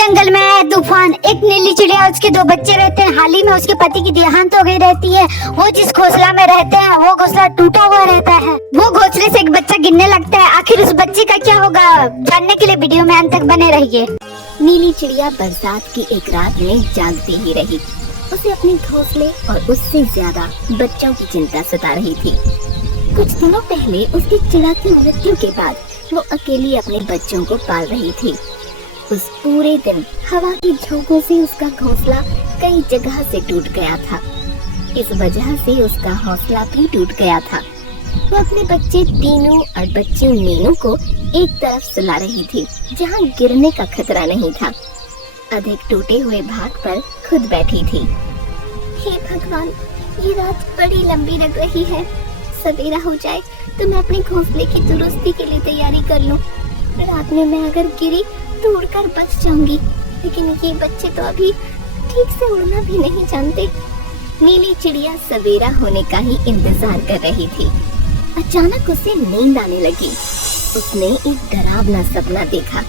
जंगल में आया तूफान। एक नीली चिड़िया, उसके दो बच्चे रहते हैं। हाल ही में उसके पति की देहांत हो गई रहती है। वो जिस घोंसला में रहते हैं वो घोंसला टूटा हुआ रहता है। वो घोंसले से एक बच्चा गिरने लगता है। आखिर उस बच्चे का क्या होगा, जानने के लिए वीडियो में अंत तक बने रहिए। नीली चिड़िया बरसात की एक रात में जागती ही रही। उसे अपने घोंसले और उससे ज्यादा बच्चों की चिंता सता रही थी। कुछ दिनों पहले उसकी चिड़ा की मृत्यु के बाद वो अकेली अपने बच्चों को पाल रही थी। उस पूरे दिन हवा की झोंकों से उसका घोंसला कई जगह से टूट गया था। इस वजह से उसका हौसला भी टूट गया था। वो अपने बच्चे टीनू और बच्ची मीनू को एक तरफ सुला रही थी जहाँ गिरने का खतरा नहीं था। अधिक टूटे हुए भाग पर खुद बैठी थी। हे भगवान, ये रात बड़ी लंबी लग रही है। सवेरा हो जाए तो मैं अपने घोंसले की दुरुस्ती के लिए तैयारी कर लूं। रात में मैं अगर गिरी तो उड़कर बच जाऊंगी, लेकिन ये बच्चे तो अभी ठीक से उड़ना भी नहीं जानते। नीली चिड़िया सवेरा होने का ही इंतजार कर रही थी। अचानक उसे नींद आने लगी। उसने एक डरावना सपना देखा,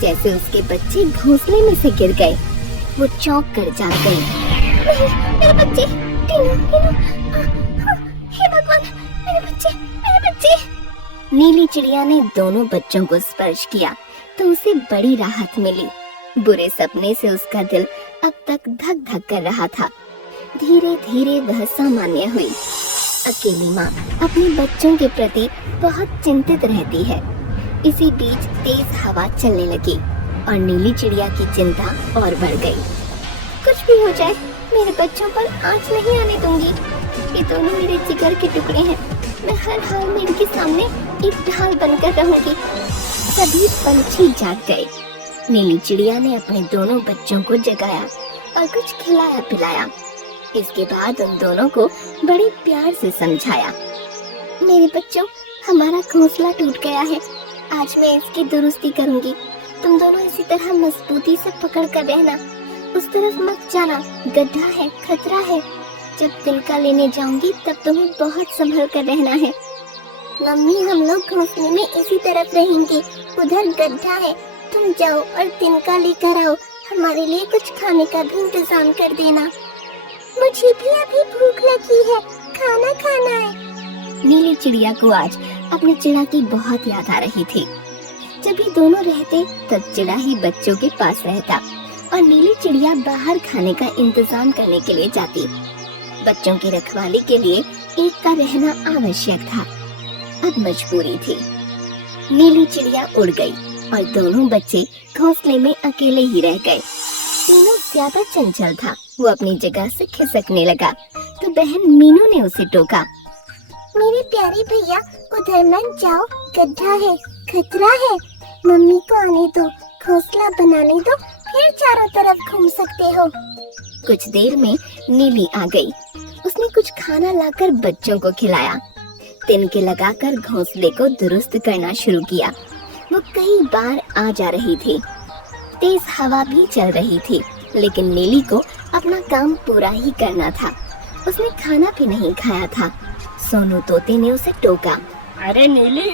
जैसे उसके बच्चे घोंसले में से गिर गए। वो चौंक कर जाग गई। नहीं, मेरे बच्चे, टीनू, हे भगवान, मेरे बच्चे। नीली चिड़िया ने दोनों बच्चों को स्पर्श किया तो उसे बड़ी राहत मिली। बुरे सपने से उसका दिल अब तक धक धक कर रहा था। धीरे धीरे वह सामान्य हुई। अकेली माँ अपने बच्चों के प्रति बहुत चिंतित रहती है। इसी बीच तेज हवा चलने लगी और नीली चिड़िया की चिंता और बढ़ गई। कुछ भी हो जाए, मेरे बच्चों पर आँच नहीं आने दूंगी। ये दोनों मेरे जिगर के टुकड़े हैं। मैं हर हाल में इनके सामने एक ढाल बनकर रहूंगी। सभी पंछी जाग गए। नीली चिड़िया ने अपने दोनों बच्चों को जगाया और कुछ खिलाया पिलाया। इसके बाद उन दोनों को बड़े प्यार से समझाया। मेरे बच्चों, हमारा घोंसला टूट गया है। आज मैं इसकी दुरुस्ती करूंगी। तुम दोनों इसी तरह मजबूती से पकड़ कर रहना। उस तरफ मत जाना, गड्ढा है, खतरा है। जब तिनका लेने जाऊंगी तब तुम्हें बहुत संभल कर रहना है। मम्मी, हम लोग घोंसले में इसी तरफ रहेंगे। उधर गड्ढा है, तुम जाओ और तिनका लेकर आओ। हमारे लिए कुछ खाने का भी इंतजाम कर देना। मुझे भी अभी भूख लगी है, खाना खाना है। नीली चिड़िया को आज अपनी चिड़ा की बहुत याद आ रही थी। जब ये दोनों रहते तब चिड़ा ही बच्चों के पास रहता और नीली चिड़िया बाहर खाने का इंतजाम करने के लिए जाती। बच्चों की रखवाली के लिए एक का रहना आवश्यक था। अब मजबूरी थी। नीली चिड़िया उड़ गई और दोनों बच्चे घोंसले में अकेले ही रह गए। मीनू ज्यादा चंचल था। वो अपनी जगह से खिसकने लगा तो बहन मीनू ने उसे टोका। मेरे प्यारे भैया, उधर मत जाओ, गड्ढा है, खतरा है। मम्मी को आने दो, घोंसला बनाने दो, फिर चारों तरफ घूम सकते हो। कुछ देर में नीली आ गई। उसने कुछ खाना लाकर बच्चों को खिलाया। तिनके लगाकर घोंसले को दुरुस्त करना शुरू किया। वो कई बार आ जा रही थी। तेज हवा भी चल रही थी, लेकिन नीली को अपना काम पूरा ही करना था। उसने खाना भी नहीं खाया था। सोनू तोते ने उसे टोका। अरे नीली,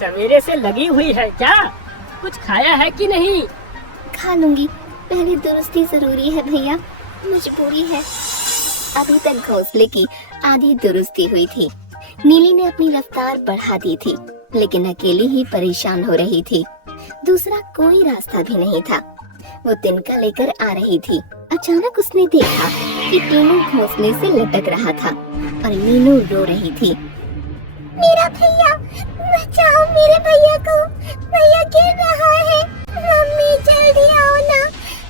सवेरे से लगी हुई है क्या? कुछ खाया है कि नहीं? खा लूंगी, पहले दुरुस्ती जरूरी है भैया, मजबूरी है। अभी तक घोंसले की आधी दुरुस्ती हुई थी। नीली ने अपनी रफ्तार बढ़ा दी थी, लेकिन अकेली ही परेशान हो रही थी। दूसरा कोई रास्ता भी नहीं था। वो तिनका लेकर आ रही थी। अचानक उसने देखा कि टीनू घोंसले से लटक रहा था और मीनू रो रही थी। मेरा भैया, बचाओ मेरे भैया को, भैया गिर रहा है। मम्मी जल्दी आओ ना,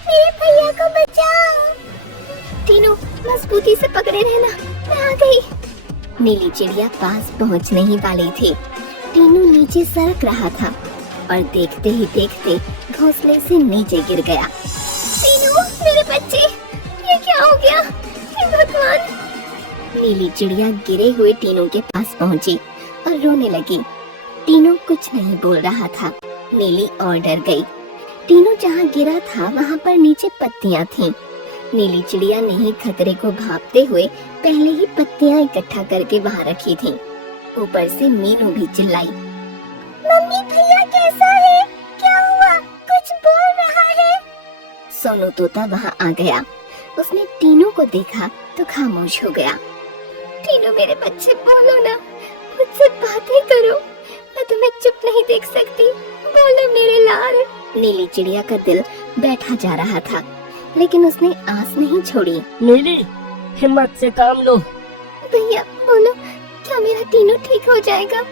मेरे भैया को बचाओ। टीनू, मजबूती से पकड़े रहना, मैं आ गई। नीली चिड़िया पास पहुंचने ही वाली थी। टीनू नीचे सरक रहा था और देखते ही देखते घोंसले से नीचे गिर गया। टीनू, मेरे बच्चे, ये क्या हो गया? हे भगवान! नीली चिड़िया गिरे हुए टीनू के पास पहुंची और रोने लगी। टीनू कुछ नहीं बोल रहा था। नीली और डर गई। टीनू जहाँ गिरा था वहाँ पर नीचे पत्तियाँ थीं। नीली चिड़िया ने ही खतरे को भांपते हुए पहले ही पत्तियाँ इकट्ठा करके वहाँ रखी थीं। ऊपर से मीनू भी चिल्लाई, मम्मी भैया कैसा है? क्या हुआ? कुछ बोल रहा है? सोनू तोता वहाँ आ गया। उसने टीनू को देखा तो खामोश हो गया। टीनू मेरे बच्चे, बोलो ना, मुझसे बातें करो, मैं तुम्हें चुप नहीं देख सकती, बोलो मेरे लाल। नीली चिड़िया का दिल बैठा जा रहा था, लेकिन उसने आस नहीं छोड़ी। नीली, हिम्मत से काम लो। भैया बोलो, क्या मेरा टीनू ठीक हो जाएगा?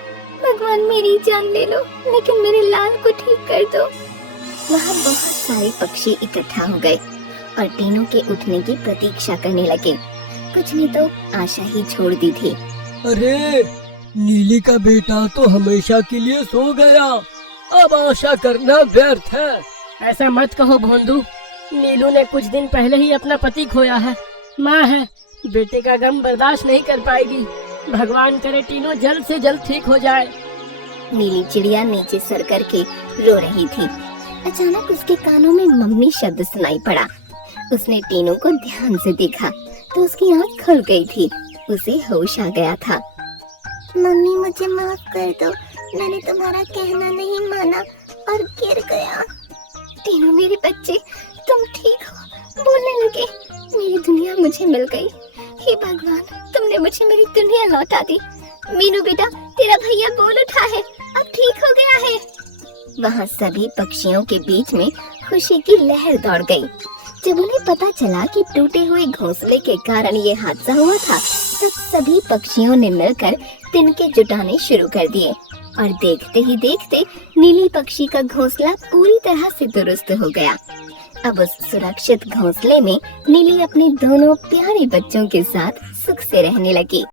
भगवान मेरी जान ले लो, लेकिन मेरे लाल को ठीक कर दो। वहाँ बहुत सारे पक्षी इकट्ठा हो गए और टीनू के उठने की प्रतीक्षा करने लगे। कुछ ने तो आशा ही छोड़ दी थी। अरे, नीली का बेटा तो हमेशा के लिए सो गया, अब आशा करना व्यर्थ है। ऐसा मत कहो भोंदू, नीलू ने कुछ दिन पहले ही अपना पति खोया है। माँ है, बेटे का गम बर्दाश्त नहीं कर पाएगी। भगवान करे टीनू जल्द से जल्द ठीक हो जाए। नीली चिड़िया नीचे सर करके रो रही थी। अचानक उसके कानों में मम्मी शब्द सुनाई पड़ा। उसने टीनू को ध्यान से देखा तो उसकी आँख खुल गई थी। उसे होश आ गया था। मम्मी मुझे माफ कर दो, मैंने तुम्हारा कहना नहीं माना और गिर गया। टीनू मेरे बच्चे, तुम ठीक हो? बोलने लगे। मेरी दुनिया मुझे मिल गई। हे भगवान, तुमने मुझे मेरी दुनिया लौटा दी। मीनू बेटा, तेरा भैया बोल उठा है, अब ठीक हो गया है। वहाँ सभी पक्षियों के बीच में खुशी की लहर दौड़ गई। जब उन्हें पता चला कि टूटे हुए घोंसले के कारण ये हादसा हुआ था, तब सभी पक्षियों ने मिलकर तिनके जुटाने शुरू कर दिए और देखते ही देखते नीली पक्षी का घोंसला पूरी तरह से दुरुस्त हो गया। अब उस सुरक्षित घोंसले में नीली अपने दोनों प्यारे बच्चों के साथ सुख से रहने लगी।